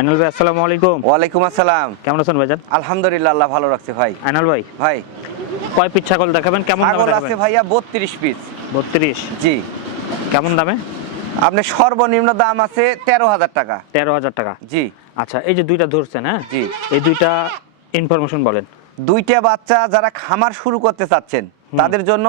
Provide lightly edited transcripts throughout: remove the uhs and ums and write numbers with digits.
আইনাল ভাই আসসালামু আলাইকুম। ওয়ালাইকুম আসসালাম। কেমন আছেন ভাইজান? আলহামদুলিল্লাহ, আল্লাহ ভালো রাখছে ভাই। আইনাল ভাই ভাই কয় পিস ছাগল দেখাবেন, কেমন দামে ছাগল দেখাবেন? আছে ভাইয়া 32 পিস। 32? জি। কেমন দামে? আপনার সর্বনিম্ন দাম আছে 13,000 টাকা। 13,000 টাকা? জি। আচ্ছা, এই যে দুইটা ধরছেন, হ্যাঁ, জি, এই দুইটা ইনফরমেশন বলেন। দুইটা বাচ্চা যারা খামার শুরু করতে চাচ্ছেন তাদের জন্য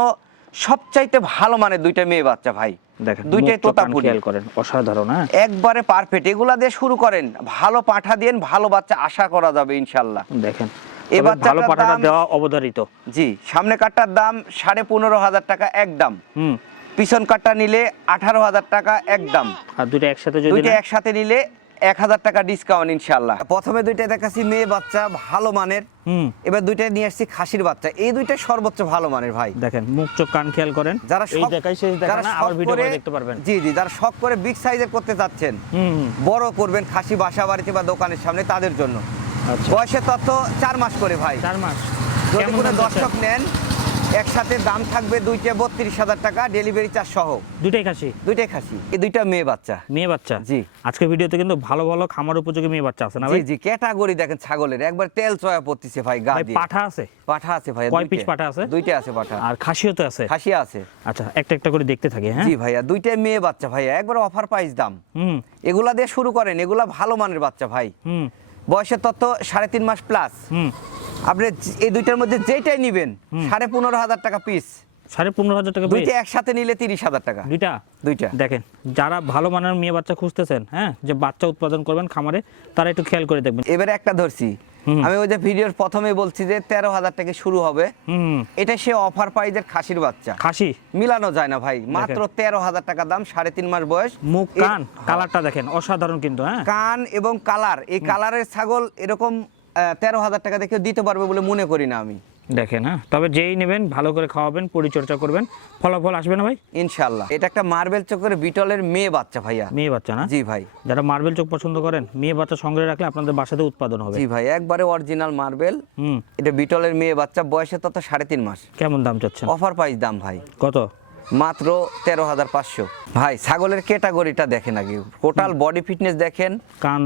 সবচাইতে ভালো মানের দুইটা মেয়ে বাচ্চা ভাই। দেখেন দুইটাই তোতাপুরি, খেয়াল করেন, অসাধারণ। হ্যাঁ, একবারে পারফেক্ট। এগুলা দিয়ে শুরু করেন, ভালো পাঠা দেন, ভালো বাচ্চা আশা করা যাবে ইনশাআল্লাহ। দেখেন এই ভালো পাঠাটা দেওয়া অবধারিত। জি। সামনে কাটটার দাম 15,500 টাকা একদম। পিছন কাটটা নিলে 18,000 টাকা একদম। আর দুইটা একসাথে যদি দুইটা একসাথে নিলে 1,000 টাকা ডিসকাউন্ট ইনশাআল্লাহ। প্রথমে দুইটা দেখাচ্ছি মেয়ে বাচ্চা ভালো মানের, এবার দুইটা নিয়ে আসছি খাসির বাচ্চা। এই দুইটা সর্বোচ্চ ভালো মানের ভাই। দেখেন মুখ চোখ কান খেয়াল করেন, যারা এই দেখাই শেষ দেখা না, আবার ভিডিও করে দেখতে পারবেন। জি জি, যারা শখ করে বিগ সাইজের করতে যাচ্ছেন, বড় করবেন খাসি বাসা বাড়িতে বা দোকানের সামনে, তাদের জন্য। আচ্ছা, বয়সের তথ্য 4 মাস করে ভাই। 4 মাস। যদি কোনো দর্শক নেন, একসাথে দাম থাকবে দুইটা 32,000 টাকা, ডেলিভারি চার্জ সহ। দুইটাই খাসি? দুইটাই খাসি। এই দুইটা মেয়ে বাচ্চা। মেয়ে বাচ্চা? জি। আজকে ভিডিওতে কিন্তু ভালো ভালো খামার উপযোগী মেয়ে বাচ্চা আছে না ভাই? জি জি, ক্যাটাগরি দেখেন ছাগলের, একবার তেল চয়া পড়তেছে ভাই গা দিয়ে। পাঠা আছে? পাঠা আছে ভাই। কয় পিস পাঠা আছে? দুইটা আছে পাঠা। আর খাসিও তো আছে? খাসি আছে। আচ্ছা, একটা একটা করে দেখতে থাকি। হ্যাঁ জি ভাইয়া, দুইটাই মেয়ে বাচ্চা ভাইয়া, একবার অফার প্রাইস দাম। এগুলা দিয়ে শুরু করেন, এগুলা ভালো মানের বাচ্চা ভাই। বয়সের তথ্য 3.5 মাস প্লাস। আপনি এই দুইটার মধ্যে যেটাই নিবেন 15,500 টাকা পিস। 15,500 টাকা? দুইটা একসাথে নিলে 30,000 টাকা। দুইটা দেখেন, যারা ভালো মানের মেয়ে বাচ্চা খুঁজতেছেন, হ্যাঁ, যে বাচ্চা উৎপাদন করবেন খামারে, তারা একটু খেয়াল করে দেখবেন। এবারে একটা ধরছি আমি, ওই যে ভিডিওর প্রথমে বলছি যে 13,000 টাকা শুরু হবে, এটা সে অফার প্রাইজের খাসির বাচ্চা। খাসি মিলানো যায় না ভাই, মাত্র 13,000 টাকা দাম, 3.5 মাস বয়স। মুখ কান কালারটা দেখেন, অসাধারণ কিন্তু। হ্যাঁ, কান এবং কালার, এই কালারের ছাগল এরকম 13,000 টাকা দেখে দিতে পারবে বলে মনে করি না আমি। দেখেন, হ্যাঁ, তবে যেই নেবেন ভালো করে খাওয়াবেন, পরিচর্যা করবেন, ফলাফল আসবে না ভাই ইনশাআল্লাহ। এটা একটা মার্বেল চোখের বিটলের মেয়ে বাচ্চা ভাইয়া। মেয়ে বাচ্চা না? জি ভাই। যারা মার্বেল চোখ পছন্দ করেন, মেয়ে বাচ্চা সংগ্রহে রাখলে আপনাদের বাসাতে উৎপাদন হবে। জি ভাই, একবারে অরিজিনাল মার্বেল। এটা বিটলের মেয়ে বাচ্চা, বয়সে তত 3.5 মাস। কেমন দাম চাচ্ছেন? অফার প্রাইস দাম ভাই। কত? মাত্র 13,500। ভাই ছাগলের ক্যাটাগরিটা দেখেন আগে, টোটাল বডি ফিটনেস দেখেন, কান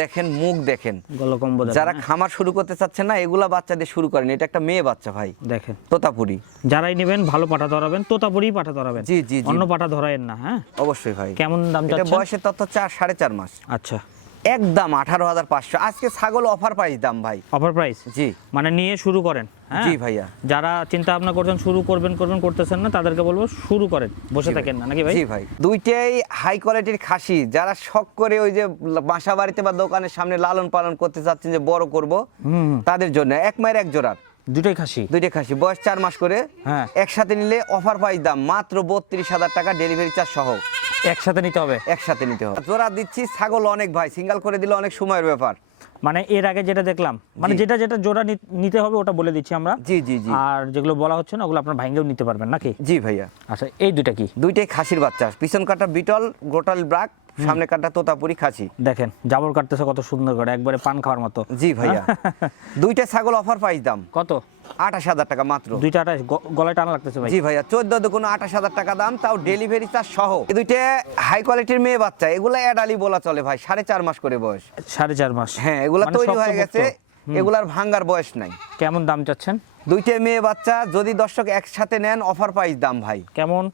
দেখেন, মুখ দেখেন, গলকম্ব দেখেন। যারা খামার শুরু করতে চাচ্ছেন না, এগুলা বাচ্চাদের শুরু করেন। এটা একটা মেয়ে বাচ্চা ভাই, দেখেন তোতাপুরি। যারাই নেবেন ভালো পাঠা ধরাবেন, তোতাপুরি পাঠা ধরাবেন। জি জি, অন্য পাঠা ধরায়েন না। হ্যাঁ, অবশ্যই ভাই। কেমন দাম এটা চাচ্ছেন? বয়সের তথ্য 4.5 মাস। আচ্ছা, একদম 18,500। আজকে ছাগল অফার প্রাইস দাম ভাই। Offer price? জি। মানে নিয়ে শুরু করেন। হ্যাঁ জি ভাইয়া, যারা চিন্তা ভাবনা করছেন শুরু করবেন করতেছেন না, তাদেরকে বলবো শুরু করেন, বসে থাকেন না, নাকি ভাই? জি ভাই। দুইটাই হাই কোয়ালিটির খাসি, যারা শখ করে ওই যে বাসা বাড়িতে বা দোকানের সামনে লালন পালন করতে চাচ্ছেন, যে বড় করব, তাদের জন্য। এক মায়ের এক জোড়ার দুইটাই খাসি? দুইটাই খাসি, বয়স 4 মাস করে। হ্যাঁ, একসাথে নিলে অফার প্রাইস দাম মাত্র 32,000 টাকা, ডেলিভারি চার্জ সহ। একসাথে নিতে হবে? একসাথে নিতে হবে। জোড়া দিচ্ছি, ছাগল অনেক ভাই, সিঙ্গেল করে দিলে অনেক সময়ের ব্যাপার। মানে এর আগে যেটা দেখলাম, মানে যেটা যেটা জোড়া নিতে হবে ওটা বলে দিচ্ছি আমরা। জি জি জি। আর যেগুলো বলা হচ্ছে না, ওগুলো আপনার ভাঙ্গেও নিতে পারবেন, নাকি? জি ভাইয়া। আচ্ছা, এই দুইটা কি? দুইটাই খাসির বাচ্চা, পিছন কাটা বিটল গোটাল ব্রাক, সামনে কাটা তোতাপুরি খাসি। দেখেন জাবর কাটতেছে কত সুন্দর করে, একবারে পান খাওয়ার মতো। জি ভাইয়া। দুইটা ছাগল অফার প্রাইস দাম কত? 28,000 টাকা মাত্র। দুইটা 28? গলায় টানা লাগতেছে ভাই। জি ভাইয়া, 14 দুগুণ 28,000 টাকা দাম, তাও ডেলিভারি চার্জ সহ। এই দুইটা হাই কোয়ালিটির মেয়ে বাচ্চা, এগুলা অ্যাডালি বলা চলে ভাই, 4.5 মাস করে বয়স। 4.5 মাস? হ্যাঁ, এগুলা মানে তৈরি হয়ে গেছে, এগুলার ভাঙ্গার বয়স নাই। কেমন দাম চাচ্ছেন? দুইটা মেয়ে বাচ্চা যদি দর্শক একসাথে নেন, অফার প্রাইস দাম ভাই কেমন?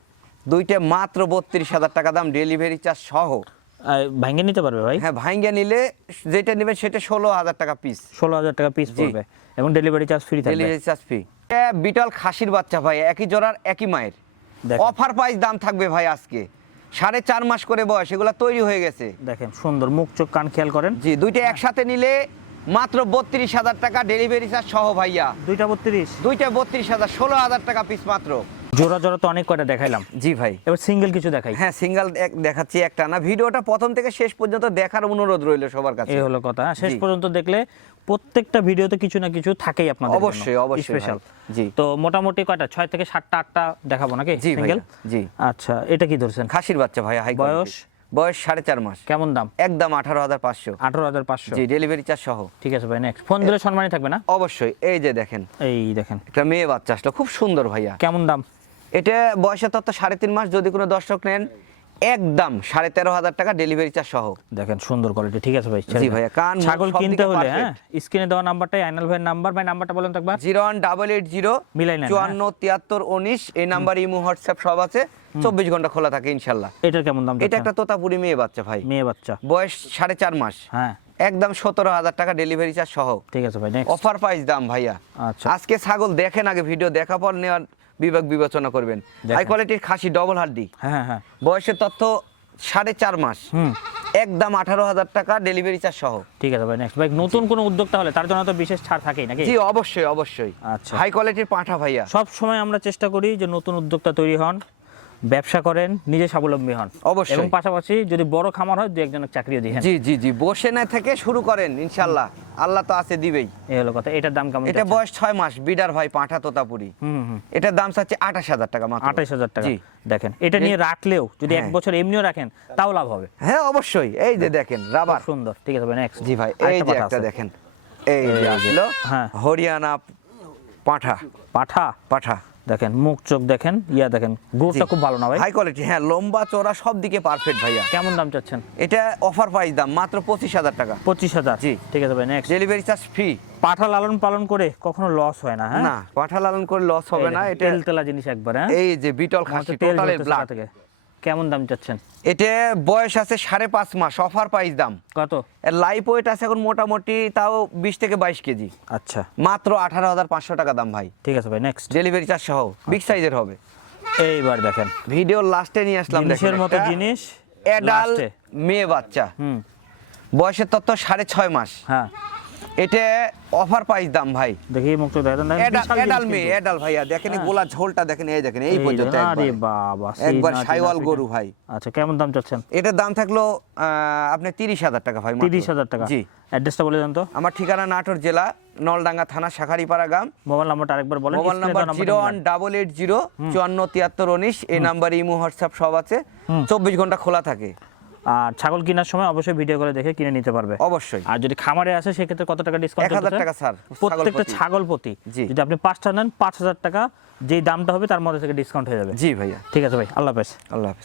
দুইটা মাত্র 32,000 টাকা দাম, ডেলিভারি চার্জ সহ। ভাঙ্গে নিতে পারবে ভাই? হ্যাঁ, ভাঙ্গে নিলে যেটা নেবেন সেটা 16,000 টাকা পিস। 16,000 টাকা পিস পড়বে, এবং ডেলিভারি চার্জ ফ্রি থাকবে। Delivery charge free. বিটল খাসির বাচ্চা ভাই, একই জোড়ার একই মায়ের। অফার প্রাইস দাম থাকবে ভাই আজকে 4.5 মাস করে বয়স, এগুলা তৈরি হয়ে গেছে। দেখেন সুন্দর, মুখ চোখ কান খেয়াল করেন। জি, দুইটা একসাথে নিলে মাত্র 32,000 টাকা, ডেলিভারি চার্জ সহ ভাইয়া। দুইটা 32? দুইটা 32,000, 16,000 টাকা পিস মাত্র। জোড়া জোড়া তো অনেক কয়টা দেখাইলাম। জি ভাই। এবার সিঙ্গেল কিছু দেখাই। হ্যাঁ, সিঙ্গেল দেখাচ্ছি একটা না। ভিডিওটা প্রথম থেকে শেষ পর্যন্ত দেখার অনুরোধ রইল সবার কাছে। এই হলো কথা, শেষ পর্যন্ত দেখলে প্রত্যেকটা ভিডিওতে কিছু না কিছু থাকেই আপনাদের জন্য। অবশ্যই অবশ্যই স্পেশাল। জি। তো মোটামুটি কয়টা, 6 থেকে 7টা 8টা দেখাবো নাকি? জি সিঙ্গেল? জি। আচ্ছা, এটা কি ধরছেন? খাসির বাচ্চা ভাই, হাই বয়স? বয়স 4.5 মাস। কেমন দাম? একদম 18,500। 18,500? জি, ডেলিভারি চার্জ সহ। ঠিক আছে ভাই, নেক্সট। ফোন দিলে সম্মানই থাকবে না? অবশ্যই। এই যে দেখেন, এই দেখেন একটা মেয়ে বাচ্চা আসলো, খুব সুন্দর ভাইয়া। কেমন দাম? এটা বয়সের তত্ত্ব 3.5 মাস। যদি কোনো দর্শক নেন, একদম 13,500 টাকা ডেলিভারি চার্জ সহ। দেখেন সুন্দর কোয়ালিটি, ঠিক আছে ভাই। জি ভাইয়া, কান মুখ ছাগল সব কিনতে দিকে হলে perfect। হ্যাঁ স্ক্রিনে দেওয়া নাম্বারটাই আইনাল ভাইয়ের নাম্বার। ভাই নাম্বারটা বলেন তো একবার। 01880 মিলাই নেন, 54 73 19, এই নাম্বার ইমো হোয়াটসঅ্যাপ সব আছে, 24 ঘন্টা খোলা থাকে ইনশাআল্লাহ। এটার কেমন দাম? এটা একটা তোতাপুরি মেয়ে বাচ্চা ভাই, মেয়ে বাচ্চা, বয়স 4.5 মাস, হ্যাঁ একদম 17,000 টাকা ডেলিভারি চার্জ সহ। ঠিক আছে ভাই, নেক্সট। অফার প্রাইস দাম ভাইয়া। আচ্ছা। আজকে ছাগল দেখেন, আগে ভিডিও দেখা পর নেওয়ার বিভাগ বিবেচনা করবেন। হাই কোয়ালিটির খাসি, ডবল হাড্ডি, হ্যাঁ হ্যাঁ। বয়সের তথ্য 4.5 মাস, একদম 18,000 টাকা ডেলিভারি চার্জ সহ। ঠিক আছে ভাই, নেক্সট। ভাই নতুন কোনো উদ্যোক্তা হলে তার জন্য তো বিশেষ ছাড় থাকেই নাকি? জি অবশ্যই অবশ্যই। আচ্ছা। হাই কোয়ালিটির পাঁঠা ভাইয়া। সব সময় আমরা চেষ্টা করি যে নতুন উদ্যোক্তা তৈরি হন, ব্যবসা করেন, নিজে স্বাবলম্বী হন অবশ্যই। এবং পাশাপাশি যদি বড় খামার হয় দু একজনের চাকরিও দিবেন। জি জি জি, বসে না থেকে শুরু করেন ইনশাআল্লাহ, আল্লাহ তো আছে দিবেই। এই হলো কথা। এটার দাম কেমন? এটা বয়স 6 মাস, বিডার ভাই, পাঁঠা তোতাপুরি। এটার দাম চাচ্ছে 28,000 টাকা মাত্র। 28,000 টাকা। জি। দেখেন এটা নিয়ে রাখলেও যদি এক হ্যাঁ। বছর এমনিও রাখেন তাও লাভ হবে। হ্যাঁ অবশ্যই, এই যে দেখেন রাবার। খুব সুন্দর, ঠিক আছে ভাই, নেক্সট। জি ভাই, এই যে একটা দেখেন, এই যে এই যে, আসলো হ্যাঁ। হরিয়ানা পাঁঠা। পাঠা, পাঁঠা দেখেন মুখ চোখ দেখেন, ইয়া দেখেন, গ্রোথটা খুব ভালো না ভাই? হাই কোয়ালিটি, হ্যাঁ লম্বা চওড়া সব দিকে পারফেক্ট ভাইয়া। কেমন দাম চাচ্ছেন? এটা অফার প্রাইস দাম মাত্র 25,000 টাকা। 25,000। জি। ঠিক আছে ভাই, নেক্সট। Delivery charge free. পাঠা লালন পালন করে কখনো লস হয় না, হ্যাঁ? না, পাঁঠা লালন করে লস হবে না। এটা তেলতেলা জিনিস একবার, হ্যাঁ? এই যে বিটল মনে খাসি, হচ্ছে তেল টোটালি ঝরতেছে ব্লাড। গা থেকে। কেমন দাম চাচ্ছেন? এটা বয়স আছে 5.5 মাস, অফার প্রাইস দাম। কত? এর লাইফ ওয়েট আছে এখন মোটামুটি তাও 20 থেকে 22 কেজি, আচ্ছা মাত্র 18,500 টাকা দাম ভাই। ঠিক আছে ভাই, নেক্সট। ডেলিভারি চার্জ সহ, বিগ সাইজের হবে। এইবার দেখেন ভিডিওর লাস্টে নিয়ে আসলাম, জিনিসের দেখেন মতো একটা জিনিস অ্যাডাল লাস্টে। মেয়ে বাচ্চা, হুম, বয়সের তথ্য 6.5 মাস। হ্যাঁ এটা অফার প্রাইস দাম ভাই। দেখি মুখ চোখ দেখেন, অ্যাডাল মেয়ে, অ্যাডাল ভাইয়া, দেখেন এই গোলা ঝোলটা দেখেন, এই দেখেন এই পর্যন্ত আরে একবার। বাবা, একবার সাইওয়াল গরু ভাই। আচ্ছা কেমন দাম চাচ্ছেন? এটার দাম থাকলো আপনি 30,000 টাকা ভাই, মাত্র। 30,000 টাকা। জি। অ্যাড্রেসটা বলে দেন তো। আমার ঠিকানা নাটোর জেলা নলডাঙ্গা থানা শাখারিপাড়া গ্রাম। মোবাইল নাম্বারটা আরেকবার বলেন। মোবাইল নাম্বার 01880 54 73 19, এই নাম্বারে ইমো হোয়াটসঅ্যাপ সব আছে, 24 ঘন্টা খোলা থাকে। আর ছাগল কেনার সময় অবশ্যই ভিডিও করে দেখে কিনে নিতে পারবে অবশ্যই। আর যদি খামারে আসে সেক্ষেত্রে কত টাকা ডিসকাউন্ট? 1,000 টাকা স্যার, প্রত্যেকটা ছাগল প্রতি। জি। যদি আপনি 5টা নেন 5,000 টাকা যেই দামটা হবে তার মধ্যে থেকে ডিসকাউন্ট হয়ে যাবে। জি ভাইয়া। ঠিক আছে ভাই, আল্লাহ হাফেজ। আল্লাহ হাফেজ।